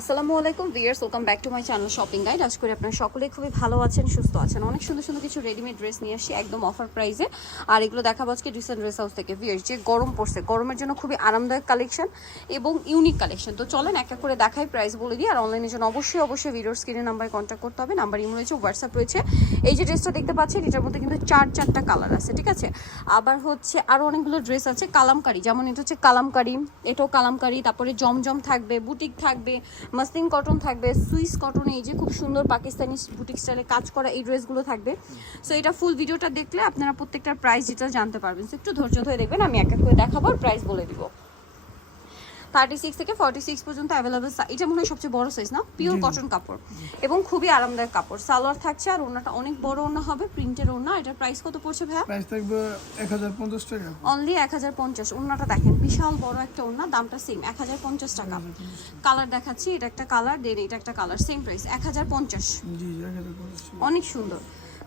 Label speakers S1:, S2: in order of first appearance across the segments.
S1: আসসালামু আলাইকুম viewers welcome back to my channel shopping guide. আজ করে আপনারা সকলেই খুবই ভালো আছেন, সুস্থ আছেন। অনেক সুন্দর সুন্দর কিছু রেডিমেড ড্রেস নিয়ে আসি একদম অফার প্রাইসে আর এগুলো দেখাবো আজকে রিসেন্ট ড্রেস হাউস থেকে। ভিয়ার্স যে গরম পড়ছে, গরমের জন্য খুবই আরামদায়ক কালেকশন এবং ইউনিক কালেকশন তো চলেন এক এক করে দেখাই প্রাইস বলে দিই। আর অনলাইনের জন্য অবশ্যই অবশ্যই ভিডিওর স্ক্রিনে নাম্বারে কন্ট্যাক্ট করতে হবে নাম্বার ইমো রয়েছে হোয়াটসঅ্যাপ রয়েছে। এই যে ড্রেসটা দেখতে পাচ্ছেন, এটার মধ্যে কিন্তু চার চারটা কালার আছে, ঠিক আছে? আবার হচ্ছে আরও অনেকগুলো ড্রেস আছে, কালামকারি। যেমন এটা হচ্ছে কালামকারি, এটাও কালামকারি। তারপরে জমজম থাকবে, বুটিক থাকবে মাসলিন কটন থাকবে সুইস কটন এই যে খুব সুন্দর পাকিস্তানি বুটিক স্টাইলে কাজ করা এই ড্রেসগুলো থাকবে। সো এটা ফুল ভিডিওটা দেখলে আপনারা প্রত্যেকটার প্রাইস যেটা জানতে পারবেন। সো একটু ধৈর্য ধরে দেখবেন, আমি এক এক করে দেখাবো আর প্রাইস বলে দিব। থার্টি সিক্স থেকে ফর্টি সিক্স পর্যন্ত অ্যাভেলেবেল এটা মনে হয় সবচেয়ে বড় সাইজ না? পিওর কটন কাপড়। এবং খুবই আরামদায়ক কাপড়। সালোয়ার থাকছে আর ওনাটা অনেক বড় ওনা হবে প্রিন্টের ওনা এটার প্রাইস কত পড়ছে ভাইয়া?
S2: প্রাইস থাকবে এক হাজার পঞ্চাশ টাকা।
S1: অনলি এক হাজার পঞ্চাশ। ওনাটা দেখেন বিশাল বড় একটা ওনা দামটা সেম এক হাজার পঞ্চাশ টাকা। কালার দেখাচ্ছি এটা একটা কালার দেন এটা একটা কালার সেম প্রাইস এক হাজার পঞ্চাশ। অনেক সুন্দর।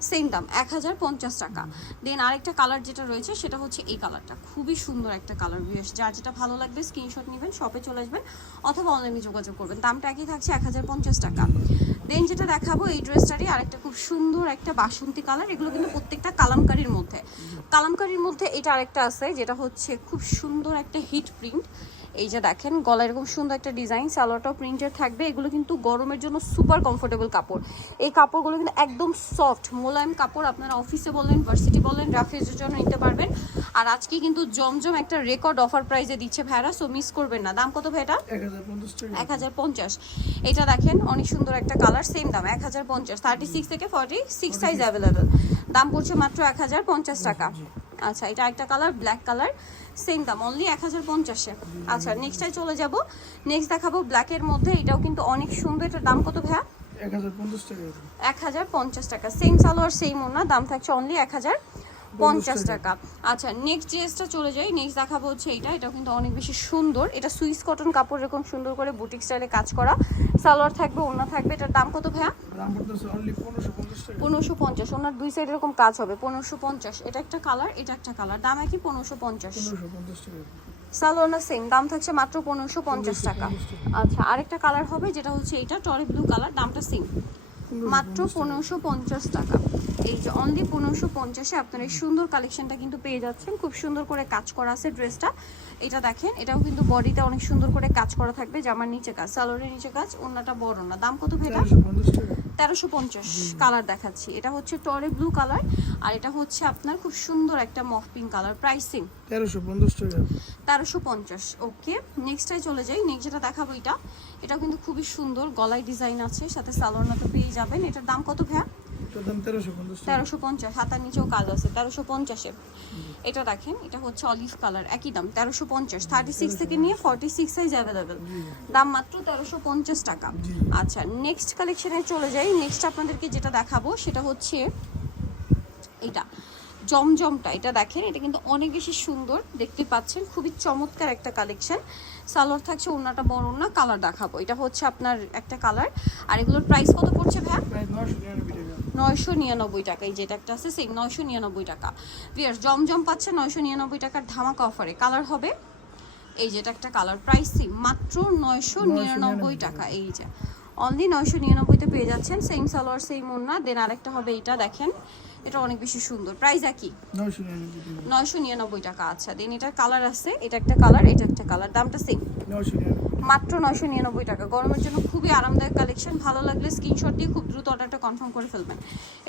S1: সেম দাম, এক হাজার পঞ্চাশ টাকা। দেন আরেকটা কালার যেটা রয়েছে, সেটা হচ্ছে এই কালারটা খুবই সুন্দর একটা কালার বিয়েস যার যেটা ভালো লাগবে স্ক্রিনশট নেবেন শপে চলে আসবেন, অথবা অনলাইনে যোগাযোগ করবেন। দামটা একই থাকছে এক হাজার পঞ্চাশ টাকা। দেন যেটা দেখাবো, এই ড্রেসটারই আরেকটা খুব সুন্দর একটা বাসন্তী কালার এগুলো কিন্তু প্রত্যেকটা কালামকারির মধ্যে। কালামকারির মধ্যে এটা আরেকটা আছে, যেটা হচ্ছে খুব সুন্দর একটা হিট প্রিন্ট এই যে দেখেন গলা এরকম সুন্দর একটা ডিজাইন সালোয়ারটাও প্রিন্টের থাকবে। এগুলো কিন্তু গরমের জন্য সুপার কমফোর্টেবল কাপড়। এই কাপড়গুলো কিন্তু একদম সফট মোলায়েম কাপড় আপনারা অফিসে বলেন ভার্সিটি বলেন রাফিজের জন্য নিতে পারবেন। আর আজকে কিন্তু জমজম একটা রেকর্ড অফার প্রাইজে দিচ্ছে ভাইরা সো মিস করবেন না। দাম কত ভাইটা?
S2: এক হাজার পঞ্চাশ
S1: এক হাজার পঞ্চাশ। এটা দেখেন অনেক সুন্দর একটা কালার সেম দাম এক হাজার পঞ্চাশ। থার্টি সিক্স থেকে ফর্টি সিক্স সাইজ অ্যাভেলেবেল দাম পড়ছে মাত্র এক হাজার পঞ্চাশ টাকা। আচ্ছা এটা একটা কালার ব্ল্যাক কালার সেম দাম অনলি এক হাজার পঞ্চাশে। আচ্ছা নেক্সটটায় চলে যাব। নেক্সট দেখাবো ব্ল্যাকের মধ্যে এটাও কিন্তু অনেক সুন্দর। এটার দাম কত ভাইয়া?
S2: এক হাজার পঞ্চাশ টাকা।
S1: সেম সালোয়ার সেম ওনার দাম থাকছে অনলি এক হাজার পঞ্চাশ টাকা। আচ্ছা নেক্সট ড্রেসটা চলে যাই। নেক্সট দেখাবো হচ্ছে এটা। এটাও কিন্তু অনেক বেশি সুন্দর। এটা সুইস কটন কাপড় এরকম সুন্দর করে বুটিক স্টাইলে কাজ করা। সালোয়ার থাকবে ওনা থাকবে। এটার দাম কত ভাইয়া?
S2: পনেরোশো পঞ্চাশ
S1: ওনার দুই সাইড এরকম কাজ হবে। পনেরোশো পঞ্চাশ। এটা একটা কালার এটা একটা কালার দাম একই পনেরোশো পঞ্চাশ।
S2: পনেরোশো পঞ্চাশ
S1: সালোয়ার না সেম দাম থাকছে মাত্র পনেরোশো পঞ্চাশ টাকা। আচ্ছা আরেকটা কালার হবে যেটা হচ্ছে এটা টরি ব্লু কালার দামটা সেম মাত্র পনেরোশো পঞ্চাশ টাকা। এই যে অনলি পনেরোশো পঞ্চাশে আপনার এই সুন্দর কালেকশনটা কিন্তু পেয়ে যাচ্ছেন। খুব সুন্দর করে কাজ করা আছে ড্রেসটা এটা দেখেন এটাও কিন্তু বডিতে অনেক সুন্দর করে কাজ করা থাকবে। জামার নিচে কাজ সালোয়ারের নিচে কাজ ওনাটা বড় না। দাম কত ভেটা তেরোশো পঞ্চাশ কালার দেখাচ্ছি। এটা হচ্ছে টরে ব্লু কালার আর এটা হচ্ছে আপনার খুব সুন্দর একটা মফ পিঙ্ক কালার প্রাইসিং
S2: তেরোশো পঞ্চাশ টাকা।
S1: তেরোশো পঞ্চাশ ওকে নেক্সটটাই চলে যাই। নেক্সট যেটা দেখাবো এটা এটাও কিন্তু খুবই সুন্দর গলায় ডিজাইন আছে সাথে সালোয়ার তো পেয়ে যাবেন। এটার দাম কত ভ্যা
S2: তেরোশো পঞ্চাশ
S1: হাতার নিচেও কাজ আছে তেরোশো পঞ্চাশে। এটা এটা হচ্ছে অলিভ কালার একই দাম তেরোশো পঞ্চাশ। থার্টি সিক্স থেকে নিয়ে ফর্টি সিক্স সাইজ অ্যাভেলেবেল দাম মাত্র তেরোশো পঞ্চাশ টাকা। আচ্ছা নেক্সট কালেকশনে চলে যাই। নেক্সট আপনাদেরকে যেটা দেখাবো সেটা হচ্ছে এটা জমজমটা। এটা দেখেন এটা কিন্তু অনেক বেশি সুন্দর দেখতে পাচ্ছেন খুবই চমৎকার একটা কালেকশন সালোয়ার থাকছে ওনাটা বড় না কালার দেখাবো। এটা হচ্ছে আপনার একটা কালার আর এগুলোর প্রাইস কত পড়ছে ভাইয়া? নয়শো নিরানব্বই টাকা এই যেটা একটা আছে সেম নয়শো নিরানব্বই টাকা। বিয়ার জমজম পাচ্ছে নয়শো নিরানব্বই টাকার ধামাকা অফারে কালার হবে এই যেটা একটা কালার প্রাইস সেম মাত্র নয়শো নিরানব্বই টাকা এই যে। অনলি নয়শো নিরানব্বইতে পেয়ে যাচ্ছেন সেম সালোয়ার সেম ওন্না দেন আরেকটা হবে এটা দেখেন এটা অনেক বেশি সুন্দর। প্রাইস একই। নয়শো নিরানব্বই টাকা। আচ্ছা। দেন এটার কালার আছে এটা একটা কালার এটা একটা কালার দামটা সেম
S2: নিরানব্বই
S1: মাত্র নয়শো নিরানব্বই টাকা। গরমের জন্য খুবই আরামদায়ক কালেকশন ভালো লাগলে স্ক্রিনশট দিয়ে খুব দ্রুত অর্ডারটা কনফার্ম করে ফেলবেন।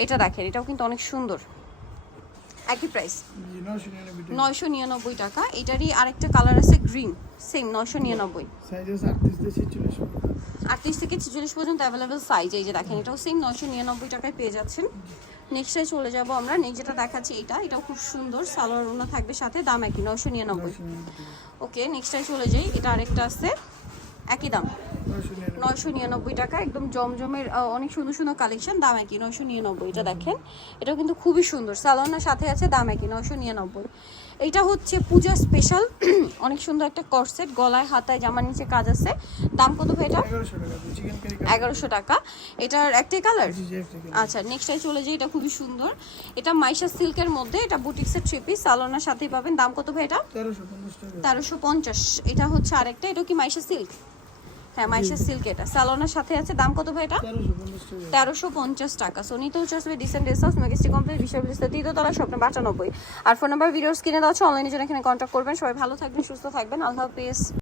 S1: এটা দেখেন এটাও কিন্তু অনেক সুন্দর। একই প্রাইস নয়শো নিরানব্বই টাকা। এটারই আরেকটা কালার আছে গ্রিন সেম নয়শো নিরানব্বই।
S2: আটত্রিশ থেকে ছেচল্লিশ
S1: পর্যন্ত। অ্যাভেলেবেল সাইজ এই যে দেখেন এটাও সেম নয়শো নিরানব্বই টাকায় পেয়ে যাচ্ছেন। নেক্সটে চলে যাব আমরা। নেক্সট যেটা দেখাচ্ছি এটা এটাও খুব সুন্দর। সালোয়ার ওনা থাকবে সাথে দাম একই নয়শো নিরানব্বই। ওকে নেক্সটে চলে যাই। এটা আরেকটা আছে। একই দাম। নয়শো নিরানব্বই টাকা একদম জমজমের অনেক সুন্দর সুন্দর কালেকশন দাম একই নয়শো নিরানব্বই এটা দেখেন। এটাও কিন্তু খুবই সুন্দর। সালোনার সাথে আছে দাম একই নয়শো নিরানব্বই। এইটা হচ্ছে পূজা স্পেশাল অনেক সুন্দর একটা করসেট গলায় হাতায় জামার নিচে কাজ আছে। দাম কত ভাই এটা?
S2: এগারোশো টাকা
S1: এটার একটাই কালার আচ্ছা নেক্সটে চলে যাই এটা খুবই সুন্দর। এটা মাইশা সিল্কের মধ্যে এটা বুটিক্সের থ্রি পিস সালোনার সাথেই পাবেন। দাম কত ভাই এটা?
S2: তেরোশো পঞ্চাশ।
S1: এটা হচ্ছে আরেকটা এটা কি মাইশা সিল্ক? হ্যাঁ মাইশা সিল্ক এটা। স্যালোনের সাথে আছে। দাম কত ভাই এটা?
S2: তেরোশো পঞ্চাশ টাকা।
S1: সোনি তো চলবে ডিসেন্ট হাউস মেগেস্টি কমপ্লেক্স বিশাল বিস্তার তৃতীয়তলা স্বপ্ন বাটানব্বই। আর ফোন নাম্বার ভিডিওস কিনে দেওয়া হচ্ছে অনলাইনে জন্য এখানে কন্ট্যাক্ট করবেন সবাই ভালো থাকবেন সুস্থ থাকবেন। আল্লাহ হাফিজ।